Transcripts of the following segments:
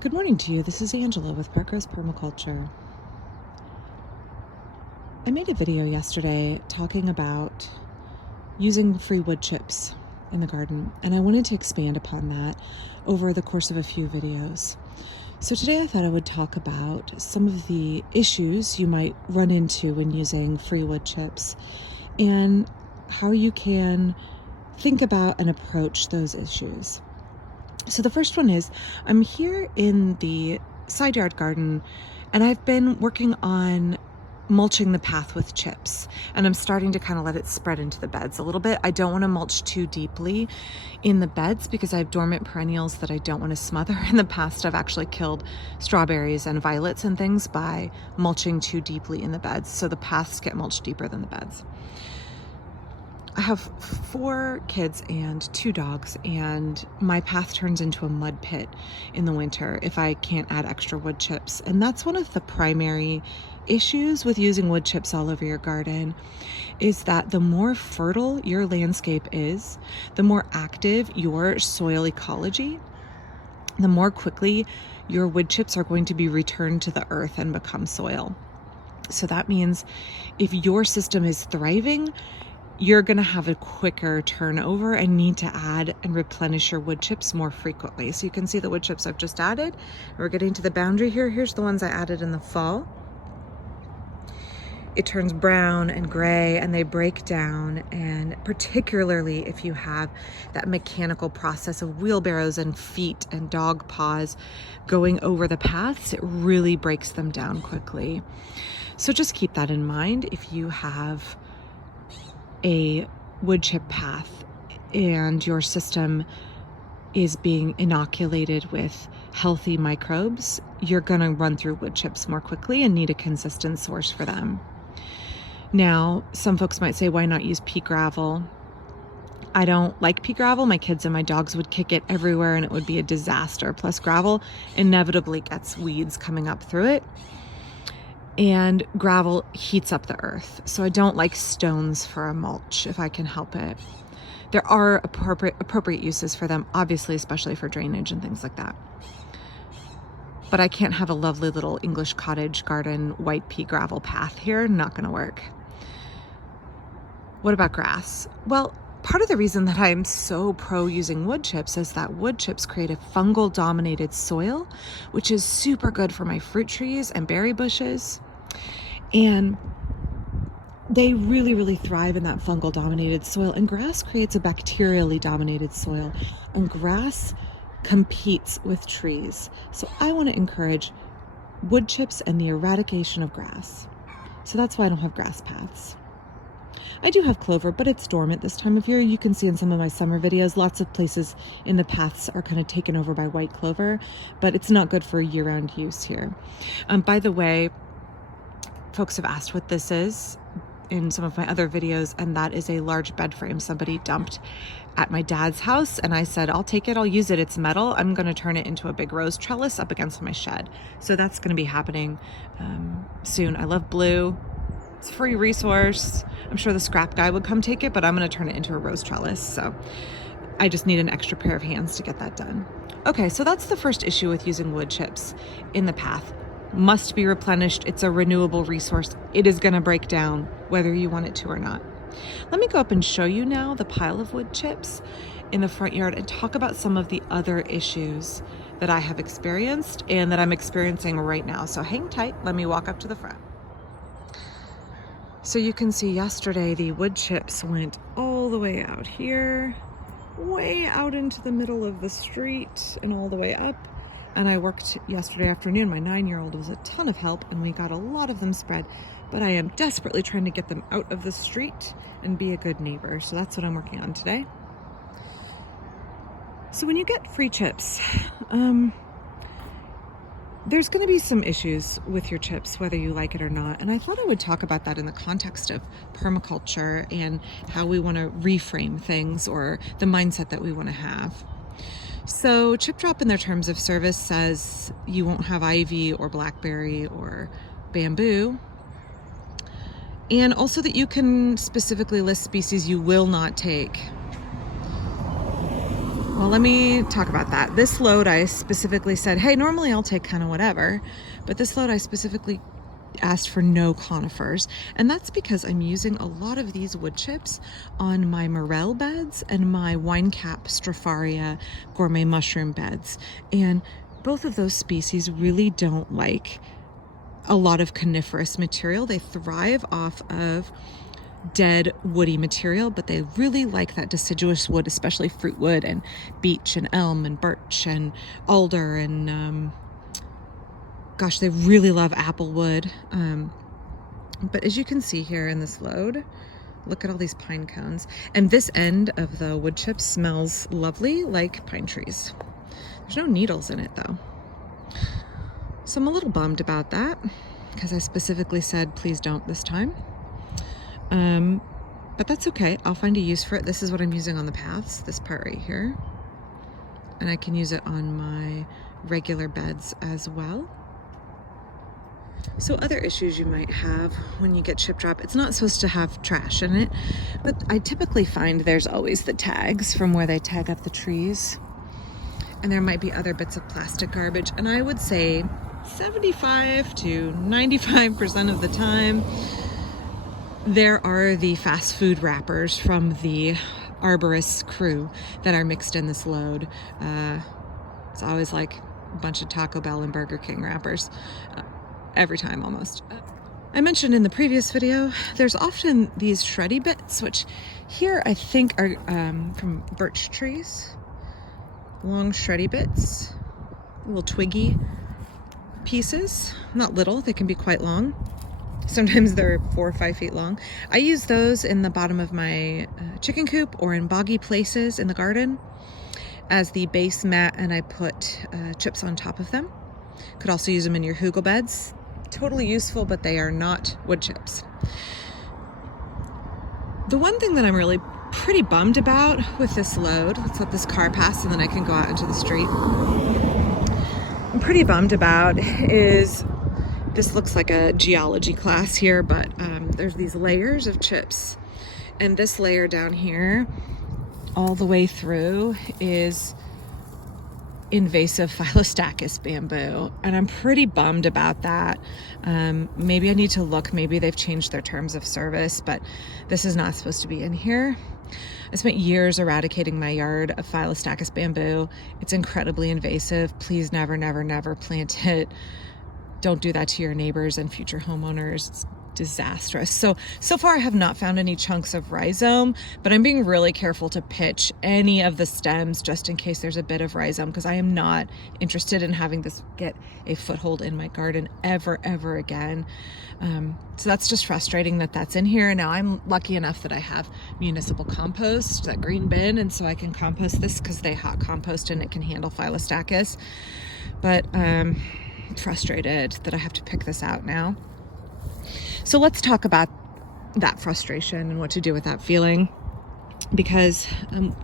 Good morning to you. This is Angela with Parkrose Permaculture. I made a video yesterday talking about using free wood chips in the garden, and I wanted to expand upon that over the course of a few videos. So today I thought I would talk about some of the issues you might run into when using free wood chips and how you can think about and approach those issues. So the first one is, I'm here in the side yard garden and I've been working on mulching the path with chips, and I'm starting to kind of let it spread into the beds a little bit. I don't want to mulch too deeply in the beds because I have dormant perennials that I don't want to smother. In the past, I've actually killed strawberries and violets and things by mulching too deeply in the beds, so the paths get mulched deeper than the beds. I have 4 kids and 2 dogs, and my path turns into a mud pit in the winter if I can't add extra wood chips. And that's one of the primary issues with using wood chips all over your garden, is that the more fertile your landscape is, the more active your soil ecology, the more quickly your wood chips are going to be returned to the earth and become soil. So that means if your system is thriving, you're going to have a quicker turnover and need to add and replenish your wood chips more frequently. So you can see the wood chips I've just added. We're getting to the boundary here. Here's the ones I added in the fall. It turns brown and gray and they break down, and particularly if you have that mechanical process of wheelbarrows and feet and dog paws going over the paths, it really breaks them down quickly. So just keep that in mind if you have a wood chip path and your system is being inoculated with healthy microbes. You're going to run through wood chips more quickly and need a consistent source for them. Now, some folks might say, why not use pea gravel? I don't like pea gravel. My kids and my dogs would kick it everywhere and it would be a disaster. Plus, gravel inevitably gets weeds coming up through it, and gravel heats up the earth. So I don't like stones for a mulch if I can help it. There are appropriate uses for them, obviously, especially for drainage and things like that. But I can't have a lovely little English cottage garden white pea gravel path here. Not going to work. What about grass? Well, part of the reason that I'm so pro using wood chips is that wood chips create a fungal dominated soil, which is super good for my fruit trees and berry bushes. And they really thrive in that fungal dominated soil, and grass creates a bacterially dominated soil, and grass competes with trees. So I want to encourage wood chips and the eradication of grass. So that's why I don't have grass paths. I do have clover, but it's dormant this time of year. You can see in some of my summer videos, lots of places in the paths are kind of taken over by white clover, but it's not good for year-round use here. By the way, folks have asked what this is in some of my other videos, and that is a large bed frame somebody dumped at my dad's house, and I said, I'll take it, I'll use it, it's metal. I'm going to turn it into a big rose trellis up against my shed. So that's going to be happening soon. I love blue. It's a free resource. I'm sure the scrap guy would come take it, but I'm going to turn it into a rose trellis. So I just need an extra pair of hands to get that done. Okay, so that's the first issue with using wood chips in the path. Must be replenished. It's a renewable resource. It is going to break down whether you want it to or not. Let me go up and show you now the pile of wood chips in the front yard and talk about some of the other issues that I have experienced and that I'm experiencing right now. So hang tight. Let me walk up to the front. So you can see yesterday the wood chips went all the way out here, way out into the middle of the street and all the way up. And I worked yesterday afternoon. My 9-year-old was a ton of help and we got a lot of them spread, but I am desperately trying to get them out of the street and be a good neighbor. So that's what I'm working on today. So when you get free chips, there's going to be some issues with your chips, whether you like it or not. And I thought I would talk about that in the context of permaculture and how we want to reframe things, or the mindset that we want to have. So Chip Drop in their terms of service says you won't have ivy or blackberry or bamboo. And also that you can specifically list species you will not take. Well, let me talk about that. This load I specifically said, hey, normally I'll take kind of whatever, but this load I specifically asked for no conifers, and that's because I'm using a lot of these wood chips on my morel beds and my wine cap stropharia gourmet mushroom beds, and both of those species really don't like a lot of coniferous material. They thrive off of dead woody material, but they really like that deciduous wood, especially fruit wood and beech and elm and birch and alder and gosh, they really love applewood. But as you can see here in this load, look at all these pine cones. And this end of the wood chip smells lovely like pine trees. There's no needles in it though. So I'm a little bummed about that because I specifically said, please don't this time. But that's okay. I'll find a use for it. This is what I'm using on the paths, this part right here. And I can use it on my regular beds as well. So other issues you might have when you get chip drop, it's not supposed to have trash in it, but I typically find there's always the tags from where they tag up the trees. And there might be other bits of plastic garbage. And I would say 75 to 95% of the time, there are the fast food wrappers from the arborist crew that are mixed in this load. It's always like a bunch of Taco Bell and Burger King wrappers. Every time almost. I mentioned in the previous video, there's often these shreddy bits, which here I think are from birch trees. Long shreddy bits, little twiggy pieces, not little, they can be quite long. Sometimes they're 4 or 5 feet long. I use those in the bottom of my chicken coop or in boggy places in the garden as the base mat, and I put chips on top of them. Could also use them in your hugel beds. Totally useful, but they are not wood chips. The one thing that I'm really pretty bummed about with this load, let's let this car pass and then I can go out into the street. I'm pretty bummed about is, this looks like a geology class here, but there's these layers of chips. And this layer down here, all the way through, is invasive Phyllostachys bamboo, and I'm pretty bummed about that. Maybe I need to look, maybe they've changed their terms of service, but this is not supposed to be in here. I spent years eradicating my yard of Phyllostachys bamboo. It's incredibly invasive. Please never, never, never plant it. Don't do that to your neighbors and future homeowners. It's disastrous. So far I have not found any chunks of rhizome, but I'm being really careful to pitch any of the stems just in case there's a bit of rhizome, because I am not interested in having this get a foothold in my garden ever again. So that's just frustrating that that's in here. Now I'm lucky enough that I have municipal compost, that green bin, and so I can compost this because they hot compost and it can handle Phyllostachys. But I'm frustrated that I have to pick this out now. So let's talk about that frustration and what to do with that feeling, because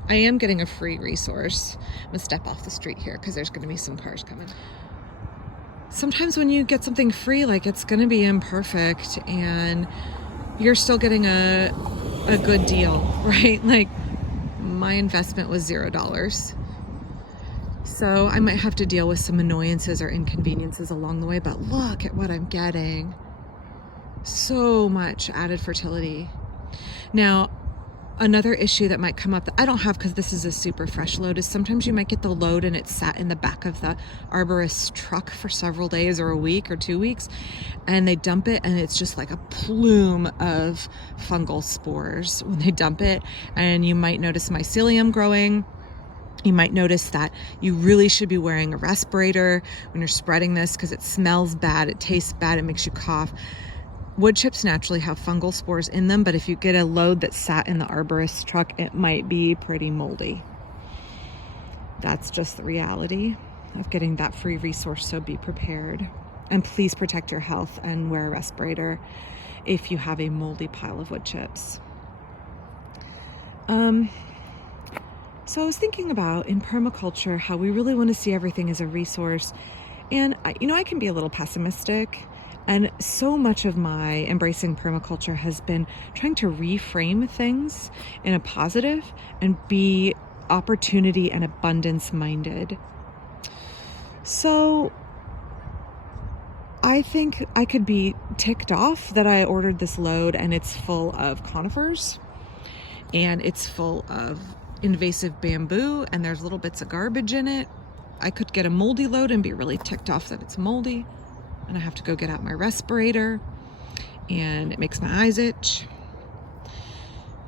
I am getting a free resource. I'm gonna step off the street here because there's gonna be some cars coming. Sometimes when you get something free, like, it's gonna be imperfect and you're still getting a good deal, right? Like, my investment was $0. So I might have to deal with some annoyances or inconveniences along the way, but look at what I'm getting. So much added fertility. Now, another issue that might come up that I don't have because this is a super fresh load is sometimes you might get the load and it's sat in the back of the arborist's truck for several days or a week or 2 weeks, and they dump it and it's just like a plume of fungal spores when they dump it. And you might notice mycelium growing. You might notice that you really should be wearing a respirator when you're spreading this because it smells bad, it tastes bad, it makes you cough. Wood chips naturally have fungal spores in them, but if you get a load that sat in the arborist's truck, it might be pretty moldy. That's just the reality of getting that free resource, so be prepared. And please protect your health and wear a respirator if you have a moldy pile of wood chips. So I was thinking about, in permaculture, how we really want to see everything as a resource. And I can be a little pessimistic. And so much of my embracing permaculture has been trying to reframe things in a positive and be opportunity and abundance minded. So I think I could be ticked off that I ordered this load and it's full of conifers and it's full of invasive bamboo and there's little bits of garbage in it. I could get a moldy load and be really ticked off that it's moldy, and I have to go get out my respirator and it makes my eyes itch.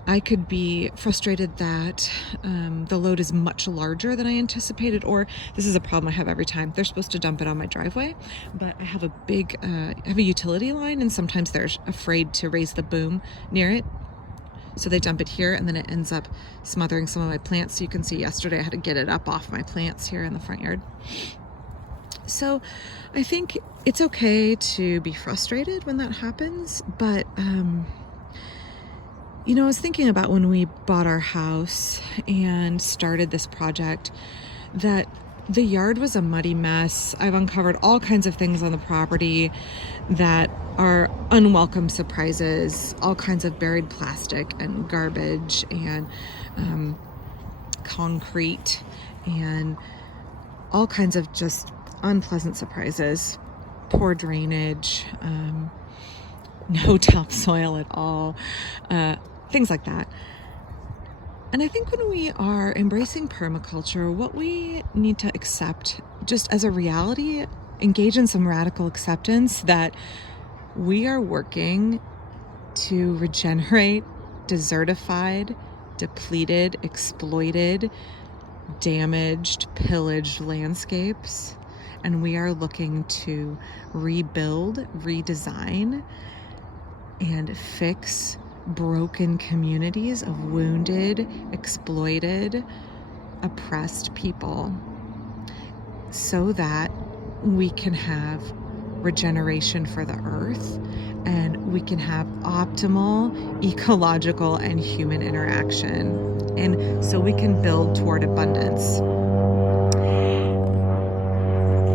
I could be frustrated that the load is much larger than I anticipated, or this is a problem I have every time. They're supposed to dump it on my driveway, but I have a utility line, and sometimes they're afraid to raise the boom near it. So they dump it here, and then it ends up smothering some of my plants. So you can see yesterday I had to get it up off my plants here in the front yard. So I think it's okay to be frustrated when that happens, but I was thinking about when we bought our house and started this project that the yard was a muddy mess. I've uncovered all kinds of things on the property that are unwelcome surprises, all kinds of buried plastic and garbage and concrete and all kinds of just unpleasant surprises, poor drainage, no topsoil at all, things like that. And I think when we are embracing permaculture, what we need to accept just as a reality, engage in some radical acceptance that we are working to regenerate desertified, depleted, exploited, damaged, pillaged landscapes. And we are looking to rebuild, redesign, and fix broken communities of wounded, exploited, oppressed people so that we can have regeneration for the earth and we can have optimal ecological and human interaction, and so we can build toward abundance.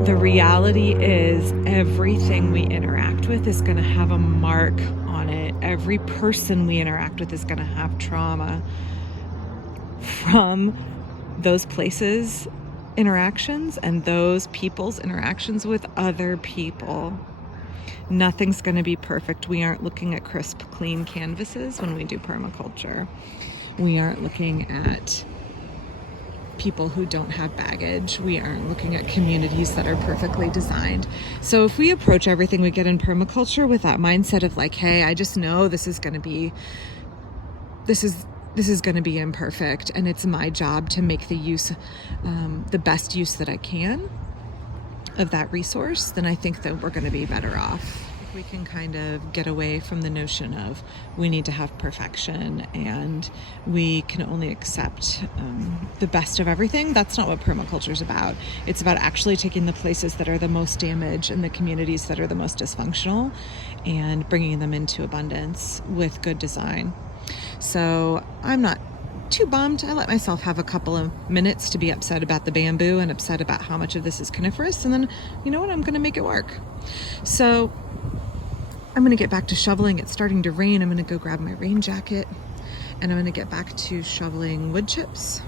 The reality is everything we interact with is going to have a mark on it. Every person we interact with is going to have trauma from those places' interactions and those people's interactions with other people. Nothing's going to be perfect. We aren't looking at crisp, clean canvases when we do permaculture. We aren't looking at people who don't have baggage. We aren't looking at communities that are perfectly designed. So if we approach everything we get in permaculture with that mindset of like, hey, I just know this is going to be imperfect, and it's my job to make the best use that I can of that resource, then I think that we're going to be better off. If we can kind of get away from the notion of we need to have perfection and we can only accept the best of everything. That's not what permaculture is about. It's about actually taking the places that are the most damaged and the communities that are the most dysfunctional and bringing them into abundance with good design. So I'm not too bummed. I let myself have a couple of minutes to be upset about the bamboo and upset about how much of this is coniferous, and then, you know what, I'm going to make it work. So I'm going to get back to shoveling. It's starting to rain. I'm going to go grab my rain jacket, and I'm going to get back to shoveling wood chips.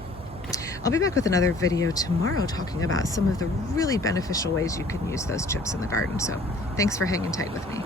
I'll be back with another video tomorrow talking about some of the really beneficial ways you can use those chips in the garden. So thanks for hanging tight with me.